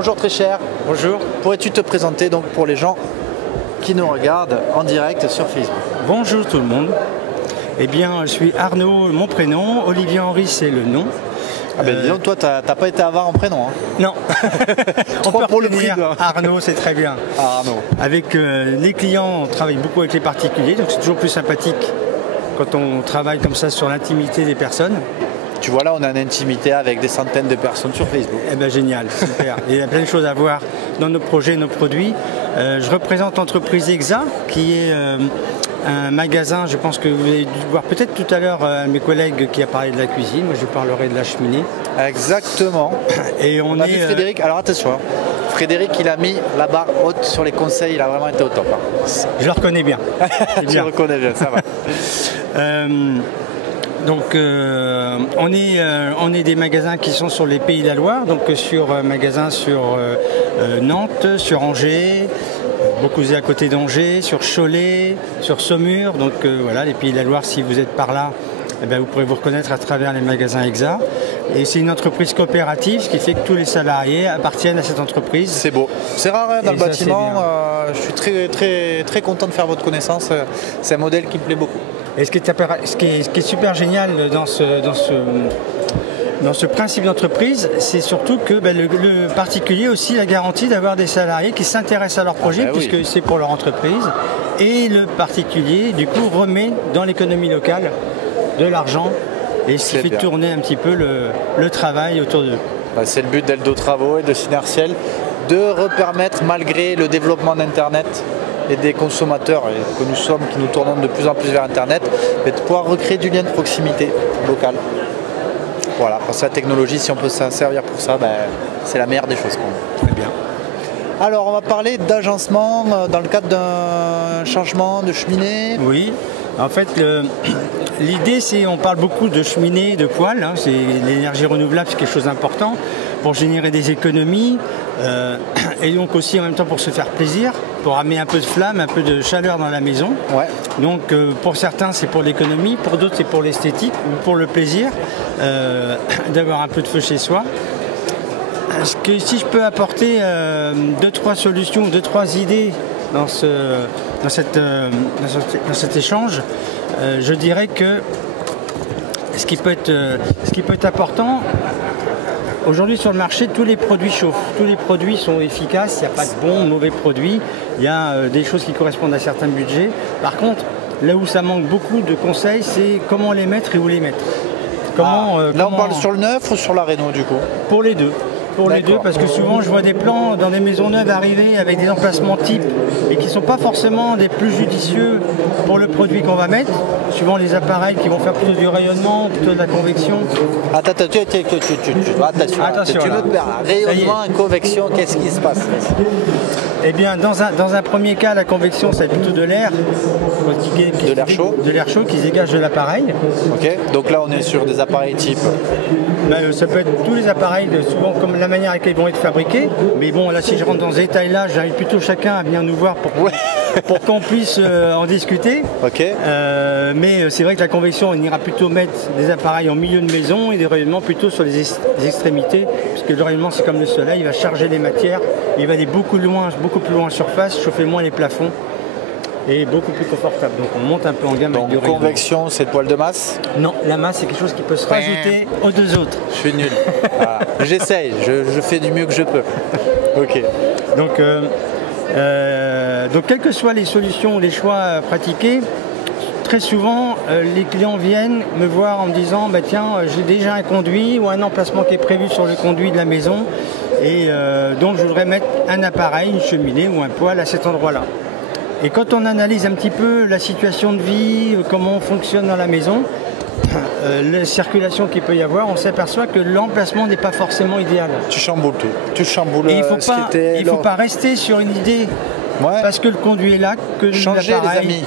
Bonjour très cher. Bonjour. Pourrais-tu te présenter donc pour les gens qui nous regardent en direct sur Facebook? Bonjour tout le monde. Eh bien, je suis Arnaud, mon prénom. Olivier Henry, c'est le nom. Ah ben disons, toi, t'as pas été avare en prénom. Hein. Non. On peut pour le prix. Arnaud, c'est très bien. Ah, Arnaud. Avec les clients, on travaille beaucoup avec les particuliers, donc c'est toujours plus sympathique quand on travaille comme ça sur l'intimité des personnes. Tu vois là, on a une intimité avec des centaines de personnes sur Facebook. Eh bien génial, super. Il y a plein de choses à voir dans nos projets, nos produits. Je représente l'entreprise EXA, qui est un magasin, je pense que vous avez dû voir peut-être tout à l'heure mes collègues qui a parlé de la cuisine, moi je parlerai de la cheminée. Exactement. Et on a vu Frédéric, alors attention, Frédéric il a mis la barre haute sur les conseils, il a vraiment été au top. Hein. Je le reconnais bien. Je le reconnais bien, ça va. Donc on est des magasins qui sont sur les Pays de la Loire, donc magasins sur Nantes, sur Angers, beaucoup à côté d'Angers, sur Cholet, sur Saumur, donc voilà, les Pays de la Loire, si vous êtes par là, eh bien, vous pourrez vous reconnaître à travers les magasins EXA. Et c'est une entreprise coopérative, ce qui fait que tous les salariés appartiennent à cette entreprise. C'est beau. C'est rare hein, dans le bâtiment, je suis très content de faire votre connaissance, c'est un modèle qui me plaît beaucoup. Et ce qui est super génial dans ce principe d'entreprise, c'est surtout que le particulier aussi la garantie d'avoir des salariés qui s'intéressent à leur projet, puisque oui, c'est pour leur entreprise. Et le particulier, du coup, remet dans l'économie locale de l'argent et ce qui fait tourner un petit peu le travail autour d'eux. C'est le but d'Eldo Travaux et de Synertiel, de repermettre, malgré le développement d'Internet et des consommateurs que nous sommes, qui nous tournons de plus en plus vers Internet, de pouvoir recréer du lien de proximité local. Voilà, parce que la technologie, si on peut s'en servir pour ça, c'est la meilleure des choses. Très bien. Alors, on va parler d'agencement dans le cadre d'un changement de cheminée. Oui, en fait, l'idée, c'est, on parle beaucoup de cheminée, de poêle, hein, c'est l'énergie renouvelable, c'est quelque chose d'important pour générer des économies et donc aussi en même temps pour se faire plaisir, pour amener un peu de flamme, un peu de chaleur dans la maison. Ouais. Donc pour certains c'est pour l'économie, pour d'autres c'est pour l'esthétique ou pour le plaisir d'avoir un peu de feu chez soi. Si je peux apporter 2-3 solutions, 2-3 idées dans cet échange, je dirais que ce qui peut être important, aujourd'hui sur le marché, tous les produits chauffent, tous les produits sont efficaces, il n'y a pas de bons, mauvais produits, il y a des choses qui correspondent à certains budgets. Par contre, là où ça manque beaucoup de conseils, c'est comment les mettre et où les mettre. Là on parle sur le neuf ou sur la réno du coup? Pour les deux. Pour les deux, parce que souvent je vois des plans dans des maisons neuves arriver avec des emplacements types et qui ne sont pas forcément des plus judicieux pour le produit qu'on va mettre, suivant les appareils qui vont faire plutôt du rayonnement, plutôt de la convection. Attention, tu veux te perdre. Rayonnement et convection, qu'est-ce qui se passe? Eh bien, dans un premier cas, la convection, c'est plutôt de l'air. De l'air chaud? De l'air chaud qui se dégage de l'appareil. Ok, donc là on est sur des appareils type? Ça peut être tous les appareils, souvent comme la manière à laquelle ils vont être fabriqués. Mais bon, là si je rentre dans ce détail-là, j'invite plutôt chacun à venir nous voir pour qu'on puisse en discuter. Ok. Mais c'est vrai que la convection, on ira plutôt mettre des appareils en milieu de maison et des rayonnements plutôt sur les extrémités. Puisque le rayonnement, c'est comme le soleil, il va charger les matières, il va aller beaucoup plus loin en surface, chauffer moins les plafonds et beaucoup plus confortable. Donc on monte un peu en gamme. Donc avec du convection, c'est le poêle de masse? Non, la masse c'est quelque chose qui peut se rajouter aux deux autres. Je suis nul. Voilà. J'essaye, je fais du mieux que je peux. Ok. Donc quelles que soient les solutions, les choix pratiqués, très souvent les clients viennent me voir en me disant tiens, j'ai déjà un conduit ou un emplacement qui est prévu sur le conduit de la maison et donc je voudrais mettre un appareil, une cheminée ou un poêle à cet endroit-là. Et quand on analyse un petit peu la situation de vie, comment on fonctionne dans la maison, la circulation qu'il peut y avoir, on s'aperçoit que l'emplacement n'est pas forcément idéal. Tu chamboules tout. Tu chamboules il ne faut pas rester sur une idée, parce que le conduit est là, que changer les amis.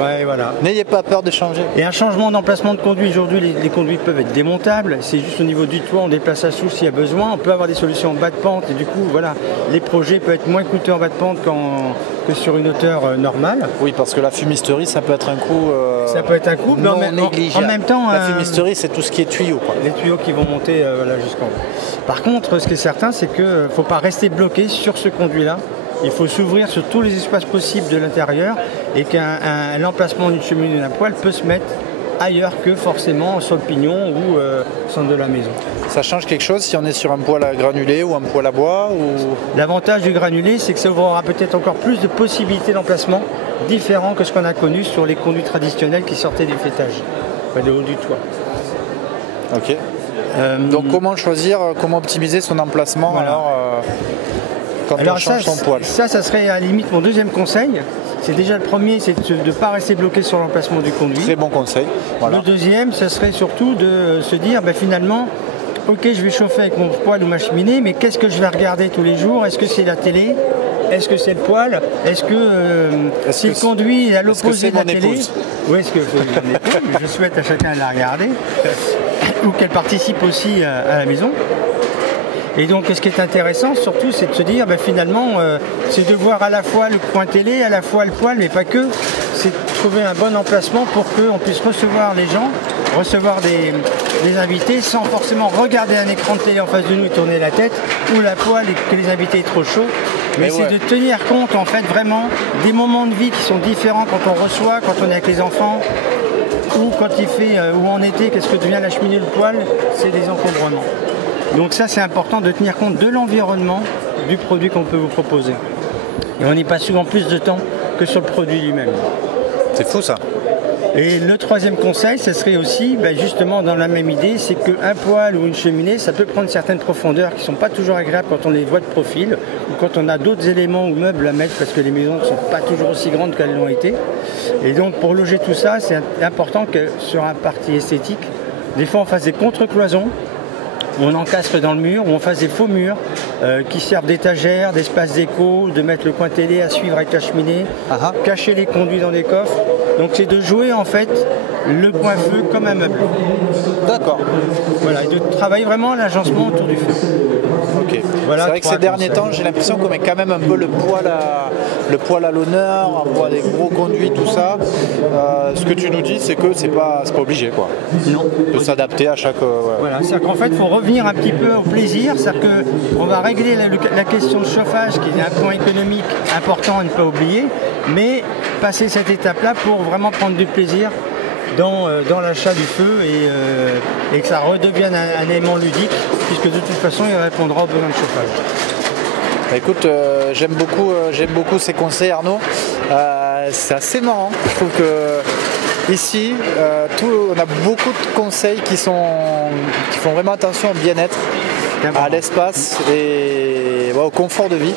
Ouais, voilà. N'ayez pas peur de changer. Et un changement d'emplacement de conduit, aujourd'hui, les conduits peuvent être démontables. C'est juste au niveau du toit, on déplace à sous s'il y a besoin. On peut avoir des solutions en bas de pente et du coup, voilà, les projets peuvent être moins coûteux en bas de pente que sur une hauteur normale. Oui, parce que la fumisterie, ça peut être un coût ça peut être un coût, mais non négligeable. En même temps... La fumisterie, c'est tout ce qui est tuyaux, quoi. Les tuyaux qui vont monter voilà, jusqu'en haut. Par contre, ce qui est certain, c'est qu'il ne faut pas rester bloqué sur ce conduit-là. Il faut s'ouvrir sur tous les espaces possibles de l'intérieur et l'emplacement d'une cheminée ou d'un poêle peut se mettre ailleurs que forcément sur le pignon ou au centre de la maison. Ça change quelque chose si on est sur un poêle à granulé ou un poêle à bois ou... L'avantage du granulé, c'est que ça ouvrira peut-être encore plus de possibilités d'emplacement différents que ce qu'on a connu sur les conduits traditionnels qui sortaient du fêtage, de haut du toit. Ok. Donc comment choisir, comment optimiser son emplacement quand on change son poêle? Ça serait à la limite mon deuxième conseil. C'est déjà le premier, c'est de ne pas rester bloqué sur l'emplacement du conduit. Très bon conseil. Voilà. Le deuxième, ce serait surtout de se dire finalement, ok, je vais chauffer avec mon poêle ou ma cheminée, mais qu'est-ce que je vais regarder tous les jours? Est-ce que c'est la télé? Est-ce que c'est le poêle? Est-ce que si le conduit est à l'opposé de la télé? Ou est-ce que mon épouse, je souhaite à chacun de la regarder ou qu'elle participe aussi à la maison. Et donc ce qui est intéressant surtout, c'est de se dire finalement c'est de voir à la fois le coin télé, à la fois le poêle, mais pas que. C'est de trouver un bon emplacement pour qu'on puisse recevoir les gens, recevoir des invités sans forcément regarder un écran de télé en face de nous et tourner la tête, ou la poêle et que les invités aient trop chaud. Mais c'est de tenir compte en fait vraiment des moments de vie qui sont différents quand on reçoit, quand on est avec les enfants, ou quand il fait, ou en été, qu'est-ce que devient la cheminée, le poêle, c'est des encombrements. Donc ça c'est important de tenir compte de l'environnement du produit qu'on peut vous proposer. Et on y passe souvent plus de temps que sur le produit lui-même. C'est fou ça. Et le troisième conseil, ce serait aussi, justement dans la même idée, c'est qu'un poêle ou une cheminée, ça peut prendre certaines profondeurs qui ne sont pas toujours agréables quand on les voit de profil, ou quand on a d'autres éléments ou meubles à mettre, parce que les maisons ne sont pas toujours aussi grandes qu'elles l'ont été. Et donc pour loger tout ça, c'est important que sur un parti esthétique, des fois on fasse des contre-cloisons, où on encastre dans le mur, où on fasse des faux murs qui servent d'étagères, d'espace déco, de mettre le coin télé à suivre avec la cheminée, cacher les conduits dans des coffres. Donc c'est de jouer en fait le coin feu comme un meuble. D'accord. Voilà, et de travailler vraiment l'agencement autour du feu. Ok. Voilà, c'est vrai que ces derniers temps, j'ai l'impression qu'on met quand même un peu le poêle à l'honneur, on voit des gros conduits, tout ça. Ce que tu nous dis, c'est que c'est pas obligé, quoi. Non. De s'adapter à chaque. Voilà, c'est-à-dire qu'en fait, il faut revenir un petit peu au plaisir, c'est-à-dire qu'on va régler la question de chauffage, qui est un point économique important à ne pas oublier, mais passer cette étape-là pour vraiment prendre du plaisir dans l'achat du feu et que ça redevienne un élément ludique, puisque de toute façon il répondra aux besoins de chauffage. Écoute, j'aime beaucoup ces conseils, Arnaud. C'est assez marrant. Je trouve que ici, on a beaucoup de conseils qui font vraiment attention au bien-être, à l'espace et au confort de vie.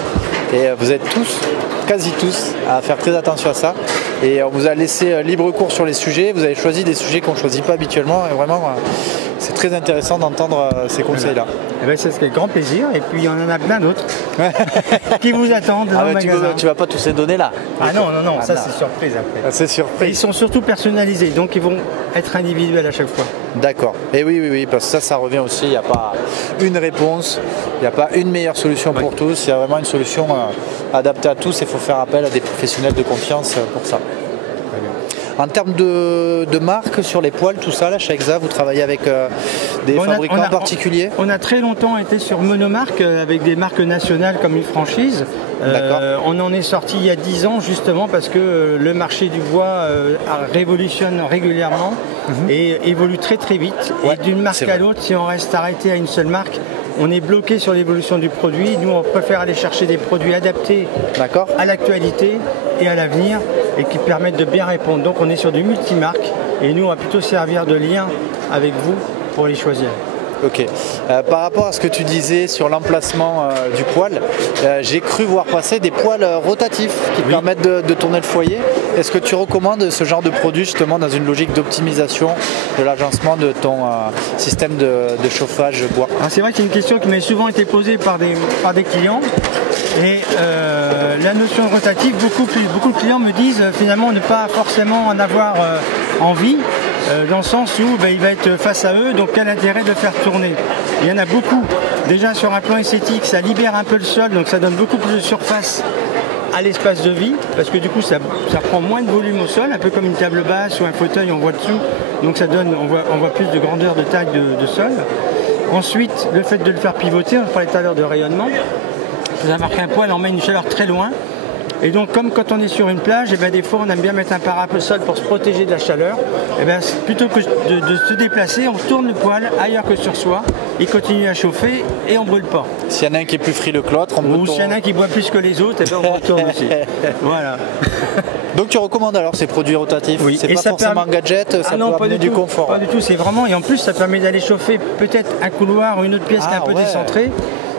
Et vous êtes quasi tous, à faire très attention à ça. Et on vous a laissé libre cours sur les sujets. Vous avez choisi des sujets qu'on ne choisit pas habituellement. Et vraiment, c'est très intéressant d'entendre ces conseils-là. Ça serait grand plaisir. Et puis, il y en a plein d'autres qui vous attendent dans le magasin. Tu ne vas pas tous les donner là. Non, ça c'est surprise après. C'est surprise. Et ils sont surtout personnalisés, donc ils vont être individuels à chaque fois. D'accord. Et oui, parce que ça revient aussi. Il n'y a pas une réponse, il n'y a pas une meilleure solution pour tous. Il y a vraiment une solution adaptée à tous. Il faut faire appel à des professionnels de confiance pour ça. En termes de marque sur les poêles, tout ça, là, chez EXA, vous travaillez avec des fabricants particuliers? On a très longtemps été sur monomarque avec des marques nationales comme une franchise. On en est sorti il y a 10 ans justement parce que le marché du bois révolutionne régulièrement et évolue très très vite. Et d'une marque à l'autre, si on reste arrêté à une seule marque, on est bloqué sur l'évolution du produit. Nous, on préfère aller chercher des produits adaptés à l'actualité et à l'avenir et qui permettent de bien répondre. Donc on est sur du multimarque et nous, on va plutôt servir de lien avec vous pour les choisir. Ok. Par rapport à ce que tu disais sur l'emplacement du poêle, j'ai cru voir passer des poêles rotatifs qui permettent de tourner le foyer. Est-ce que tu recommandes ce genre de produit justement dans une logique d'optimisation de l'agencement de ton système de chauffage bois? C'est vrai que c'est une question qui m'a souvent été posée par des clients. Et la notion de rotatif, beaucoup de clients me disent finalement ne pas forcément en avoir envie, dans le sens où il va être face à eux, donc quel intérêt de le faire tourner? Il y en a beaucoup. Déjà sur un plan esthétique, ça libère un peu le sol, donc ça donne beaucoup plus de surface à l'espace de vie, parce que du coup ça prend moins de volume au sol, un peu comme une table basse ou un fauteuil, on voit dessous, donc ça donne, on voit plus de grandeur de taille de sol. Ensuite, le fait de le faire pivoter, on parlait tout à l'heure de rayonnement, vous avez remarqué un poêle emmène une chaleur très loin. Et donc comme quand on est sur une plage, des fois on aime bien mettre un parasol pour se protéger de la chaleur. Plutôt que de se déplacer, on tourne le poêle ailleurs que sur soi, il continue à chauffer et on ne brûle pas. S'il y en a un qui est plus frileux que l'autre, ou s'il y en a un qui boit plus que les autres, on retourne aussi. Voilà. Donc tu recommandes alors ces produits rotatifs? Oui. C'est pas forcément un gadget, ça peut amener du confort. Pas du tout, c'est vraiment, et en plus ça permet d'aller chauffer peut-être un couloir ou une autre pièce qui est un peu décentrée,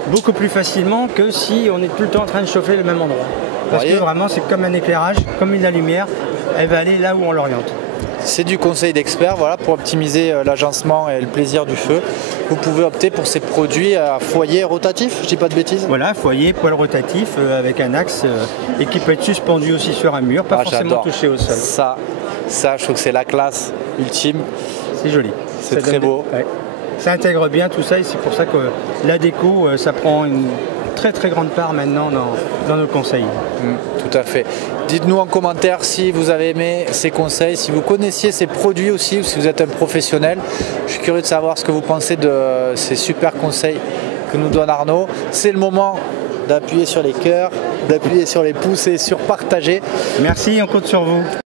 beaucoup plus facilement que si on est tout le temps en train de chauffer le même endroit. Parce que vraiment c'est comme un éclairage, comme la lumière, elle va aller là où on l'oriente. C'est du conseil d'expert, voilà, pour optimiser l'agencement et le plaisir du feu. Vous pouvez opter pour ces produits à foyer rotatif, je dis pas de bêtises? Voilà, foyer, poêle rotatif avec un axe et qui peut être suspendu aussi sur un mur, pas forcément touché au sol. Ça, je trouve que c'est la classe ultime. C'est joli. C'est très beau. Ouais. Ça intègre bien tout ça et c'est pour ça que la déco, ça prend une très grande part maintenant dans nos conseils. Tout à fait. Dites-nous en commentaire si vous avez aimé ces conseils, si vous connaissiez ces produits aussi ou si vous êtes un professionnel. Je suis curieux de savoir ce que vous pensez de ces super conseils que nous donne Arnaud. C'est le moment d'appuyer sur les cœurs, d'appuyer sur les pouces et sur partager. Merci, on compte sur vous.